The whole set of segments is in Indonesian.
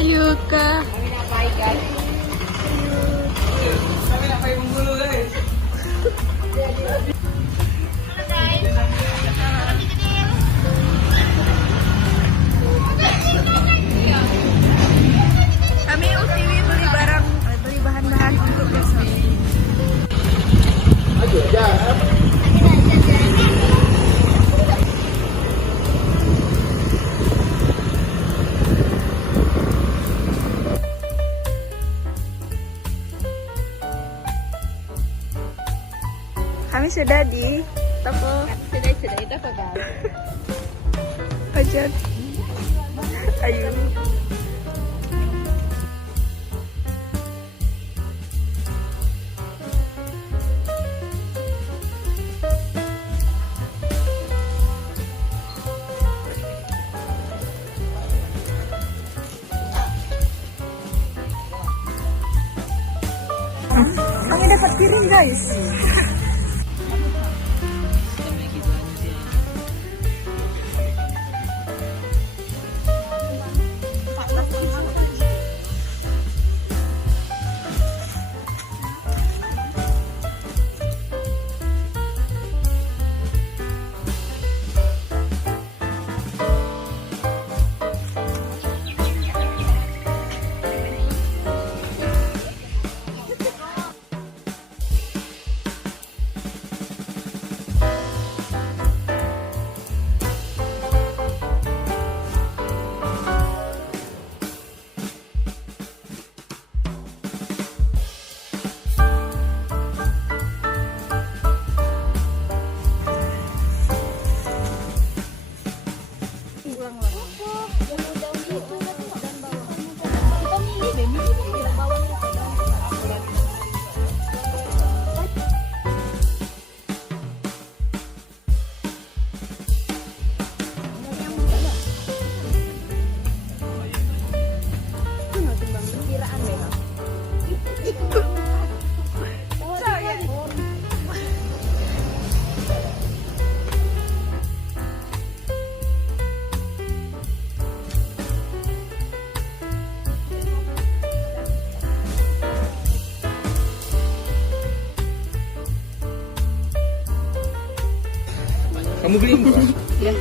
Ayo kak. Kami UTW beli bahan-bahan untuk besok. Kami sudah di toko. Sudah di toko kan? Ajar. Ayo. Kami dapat piring guys. Kamu beli enggak? Ya.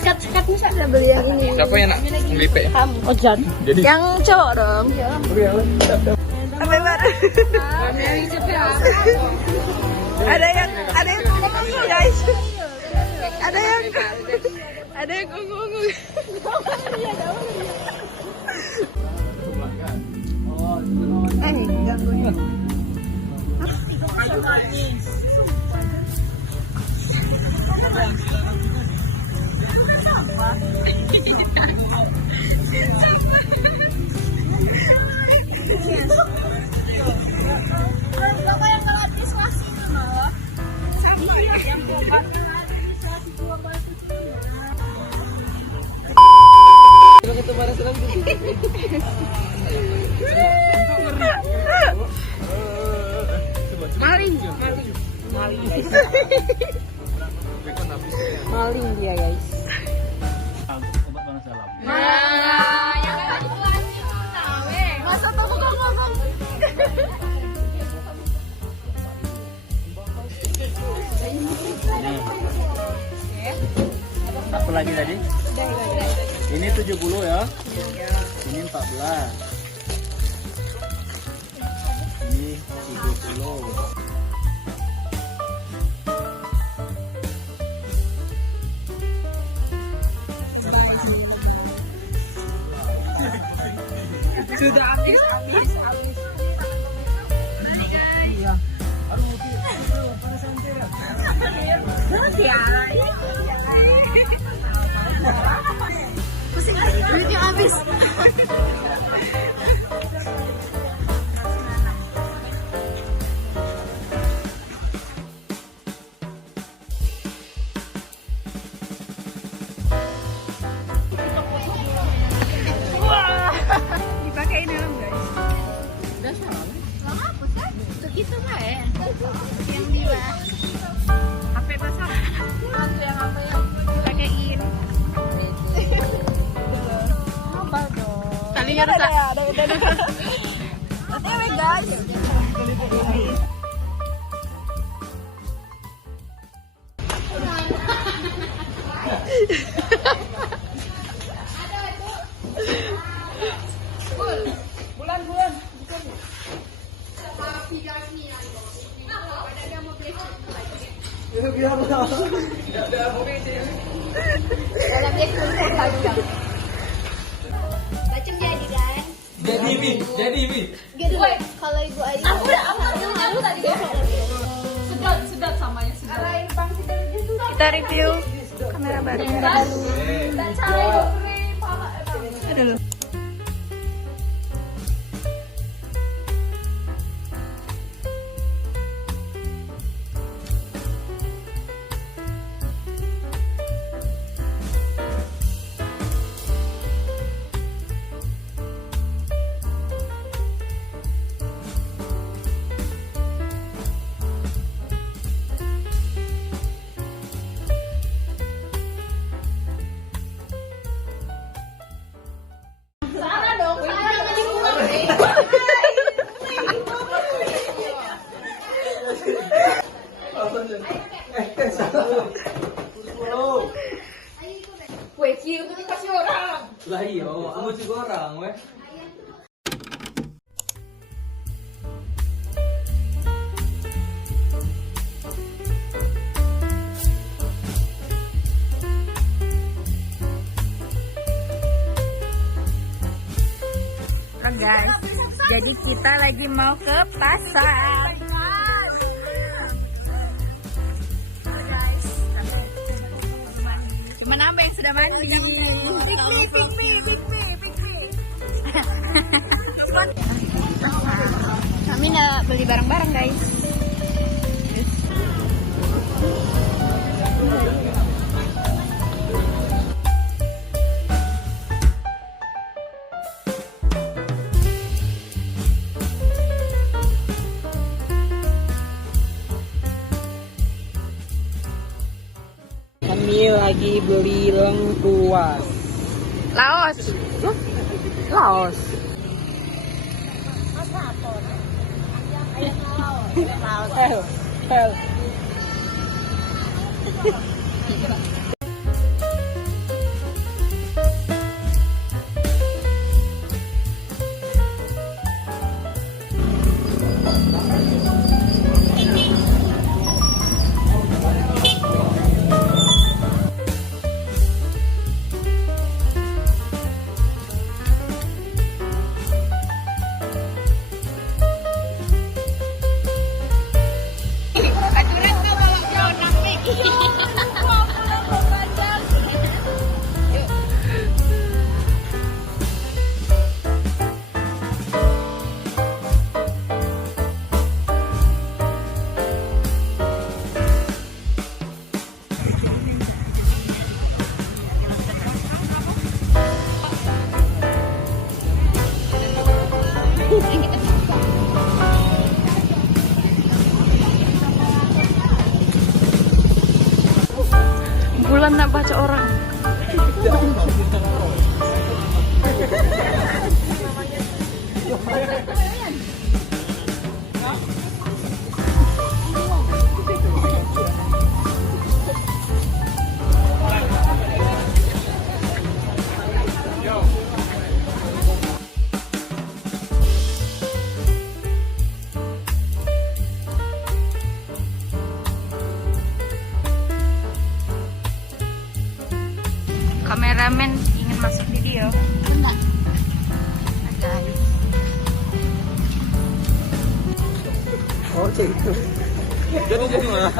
Sekat bisa nggak beli yang ini? Siapa yang nak ngelipet? Kamu. Ojan. Jadi Yang cowok dong. Iya. Sampai baru. Ada yang ungu guys. Ada yang ungu. Gangguin. Maling dia guys. Masa tahu kok ngomong. apa lagi tadi? Ini 70 ya? Ini 14. Ini Sudah habis. Iya. Aduh, panas santai. Pusing, duitnya habis. Wah, dipakein helm guys. Udah salah. Lama hapus kan? Begitu mah ya. Yang di HP pasang. Aku yang apa ya? Pakein. Apa dong? Talinya rusak. Oke guys. Bacem jadi kan? Jadi Mi. Gitu. Kalau ibu Ayu. Aku tadi. Sedot samanya sedot. Kita review kamera baru. Aduh. Sana dong. Weh, kieu tuh dikasih orang. Lah iya, kamu juga orang, weh. Guys, jadi kita lagi mau ke pasar. Cuman Amba yang sudah mandi. Kami nak beli barang-barang guys. Kami lagi beli lengkuas. Laos. Laos. Hel. Bulan nak baca orang. Kameramen ingin masuk video. Enggak. Guys. Oh, gitu. Jadi malah.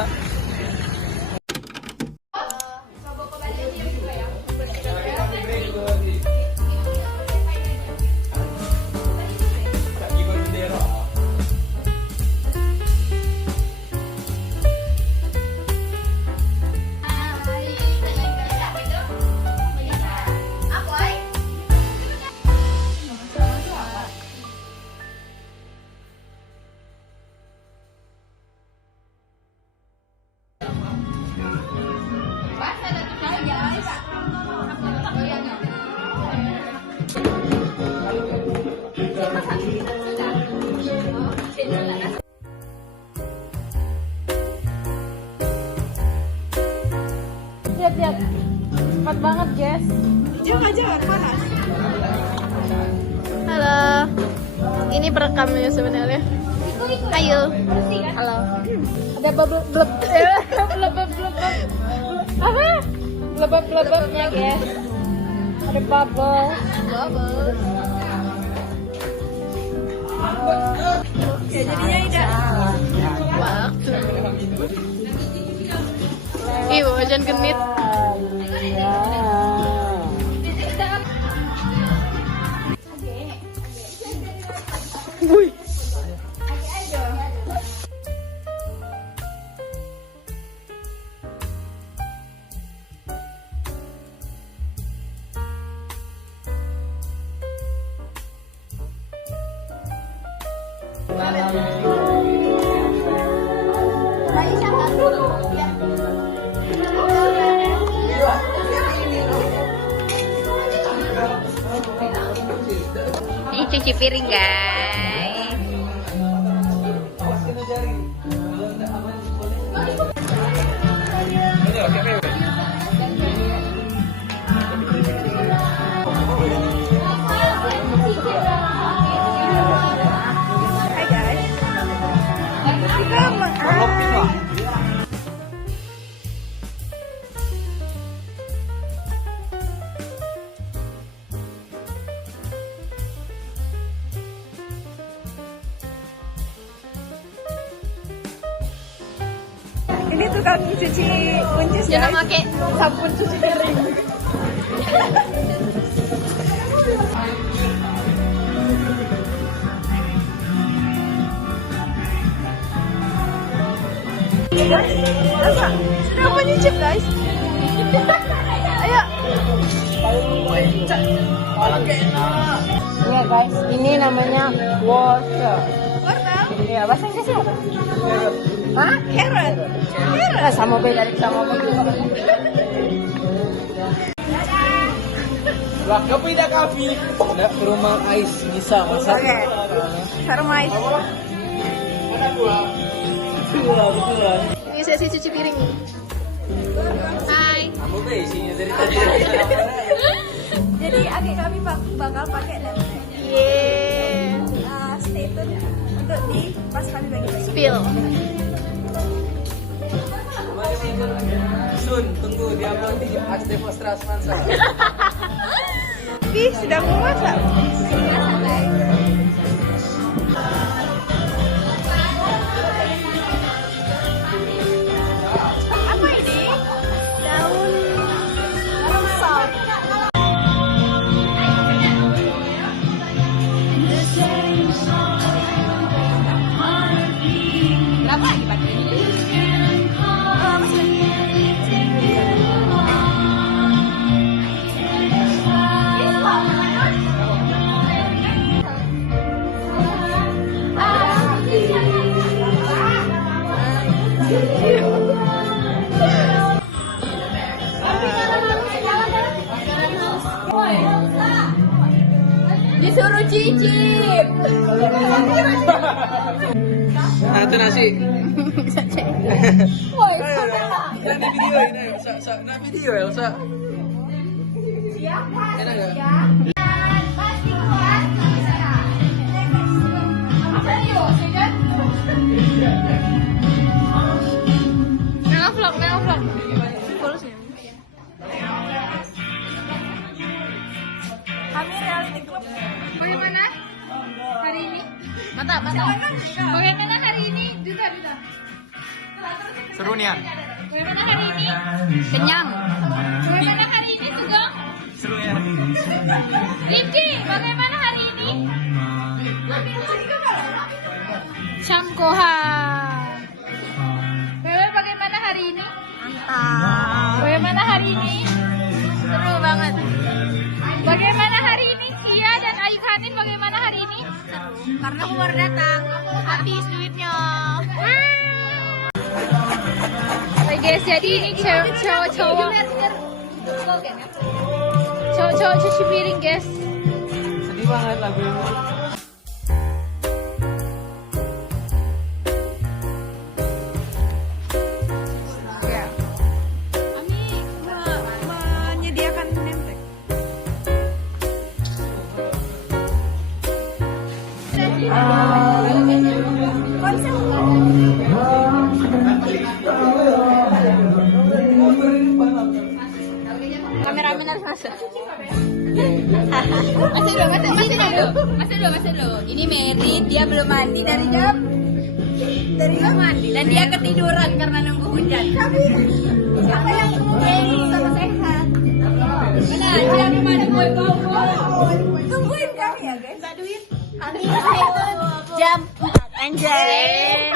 Lihat, cepat banget, guys. Jangan panas. Halo, ini perekamnya sebenarnya. Ayo, halo. Ada bubble blub, apa? Blub-blubnya, guys. Ada bubble. Ya jadinya tidak. Waktu. Ih, wajan genit. Wih. Ini cuci piring, guys. Hai guys. Ini tukang cuci kunci, jangan pakai sabun cuci piring. Sudah mau nyicip, guys. Ayo. Iya, guys, ini namanya wortel. Wortel? Iya, bahasa Inggrisnya apa? Hah? Carrot. Carrot. Sama beda sama beda. Lah, kamu tidak kafe. Tidak ke rumah Ais bisa masak. Oke. Ke rumah Ais. Mana gua? Betul. Ini sesi cuci piring. Hai. Kamu deh isinya dari tadi. Jadi adik kami bakal pakai lem-lem. Yeah. Stay tune untuk di pas kami bagi-bagi. Spill. Sun, tunggu diupload di Astefostras Mansa. Ih, sedang memasak. Apa ini? Daun rusal. Kenapa lagi pakai ini? Disuruh cicip. Nah, itu nasi. Woi, Nah, video ini, nah video Elsa. Enak nggak? Vlog. Kami reality club. Bagaimana hari ini? Mantap. Bagaimana hari ini? Duta. Seru nih ya. Bagaimana hari ini? Kenyang. Bagaimana hari ini, Sugeng? Seru ya. Linci, bagaimana hari ini? Syamkoha. Bebe, bagaimana hari ini? Mantap. Bagaimana hari ini? Seru banget. Bagaimana hari ini? Kia dan Ayu Hanin bagaimana hari ini? Karena aku baru datang. Habis duitnya. Oke guys, jadi ini cowok-cowok cuci piring guys. Sedih banget lagu ini. Ya. Kami menyediakan nemtek. Kameramen harus masuk. Masuk dulu. Ini Mary, dia belum mandi dari jam mandi dan dia ketiduran karena nunggu hujan. Tapi apa yang sama sehat? Benar, dia mandi boy bau. Tungguin kami ya guys. Mbak Duit. Kami Jam 4 anjay.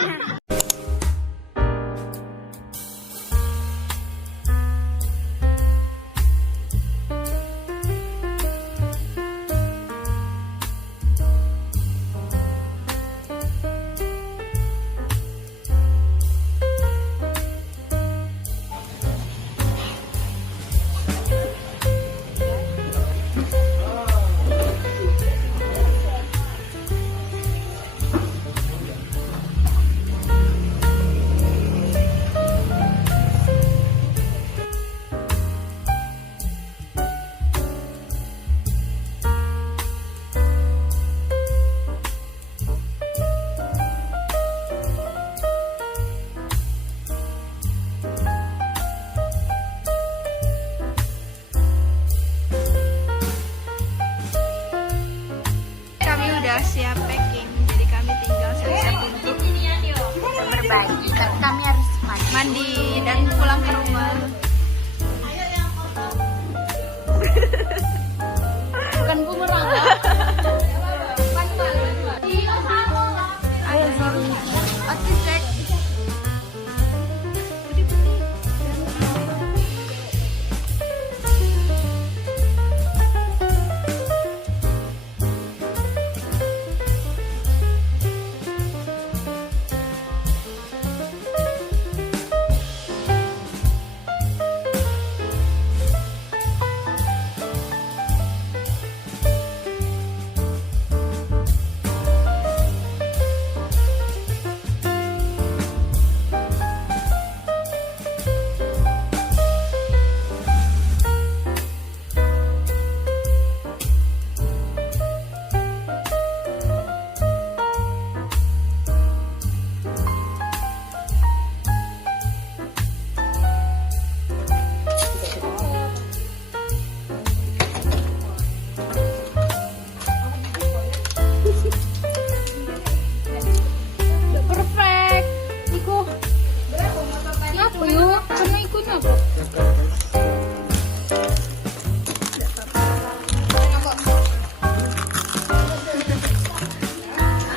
Siap packing, jadi kami tinggal siap-siap untuk berbagi. Kami harus mandi dan pulang ke rumah. Bukan bumerang. Otisek.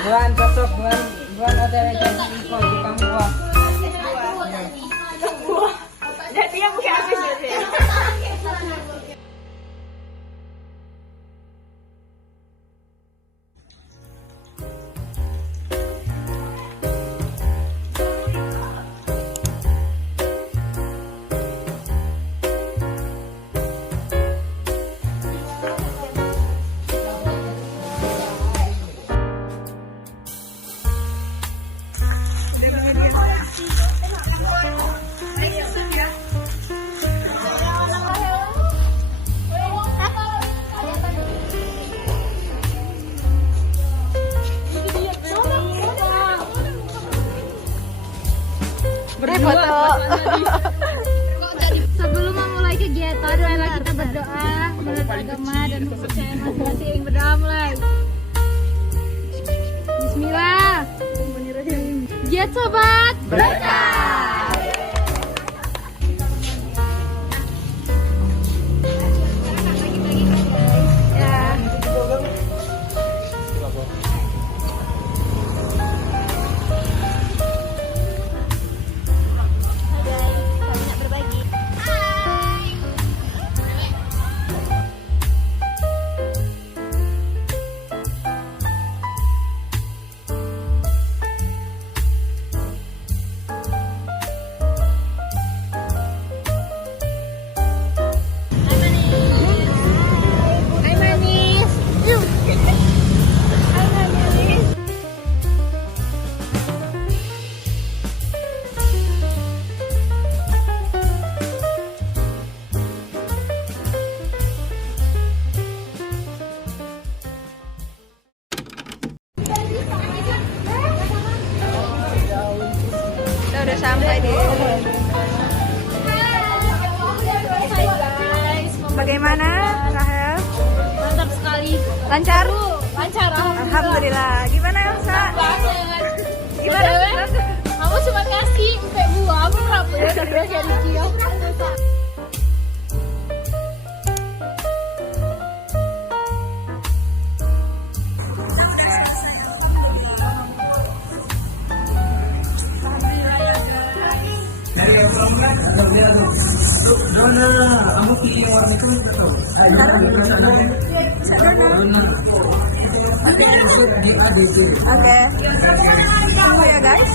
Buan cocok, buan ada yang info di kamu buah. Jadi yang mungkin habis berarti. Foto. Sebelum memulai kegiatan, marilah kita berdoa menurut agama dan kepercayaan masing-masing. Berdoa mulai. Bismillah. Lihat sobat. Berkah. Ya. Kami nak berbagi. Hai manis. Hai manis. Kita udah sampai di. Bagaimana, Rahel? Mantap sekali. Lancar? Lancar. Alhamdulillah. Gimana, Elsa? Gimana? Kamu cuma kasih sampai buah berapa ya dari Kia. Oke. Tunggu ya, guys.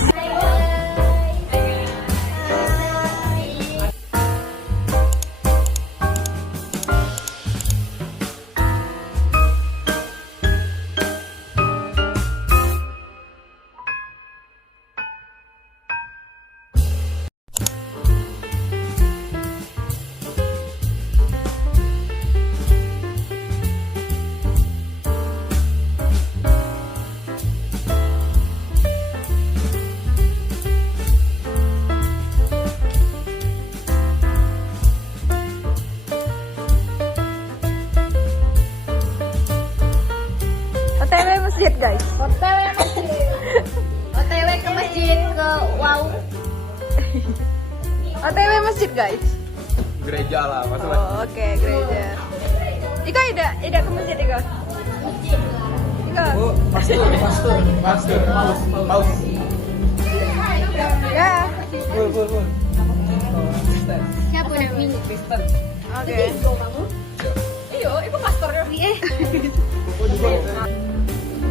OTW masjid, guys. OTW ke masjid ke wow. OTW masjid, guys. Gereja lah, maksudnya. Oh, oke, gereja. Iko tidak ke masjid, Iko. Iko. Oh, pastor, paus. Ya. Full. Siapa nak minum? Oke. Iyo, ibu pastornya.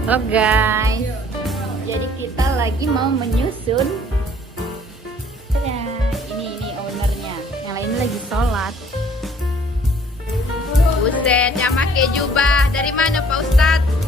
Halo, guys. Jadi kita lagi mau menyusun. Tada. Ini ownernya. Yang lain lagi sholat. Buset, yang pakai jubah dari mana, Pak Ustadz?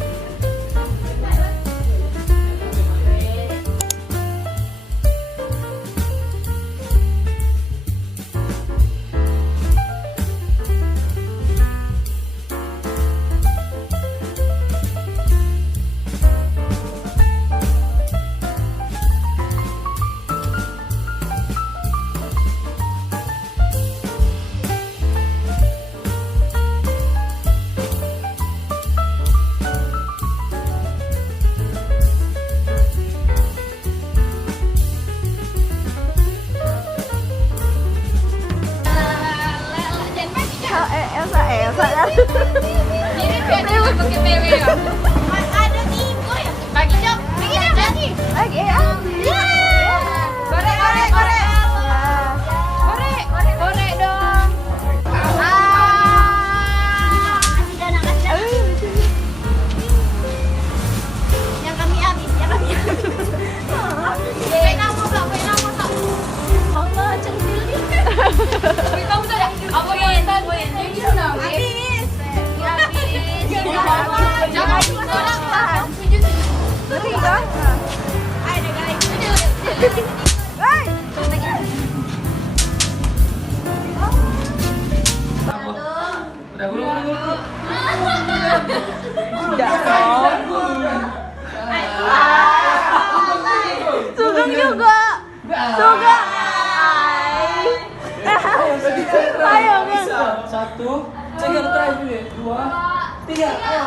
Elsa kan? Ini biasa pakai PW ya. Ada tigo ya. Bagi dong. Bikin lagi. Lagi ya? Korek dong. Yang kami habis. Allah centil. Kamu sudah apa yang jadi sudah habis. Jangan orang. Beri kan? Ada guys. Hai. Sugeng juga. Sugeng. Ayo, Bang. Satu, cegar terakhir dulu ya. 2, 3, ayo.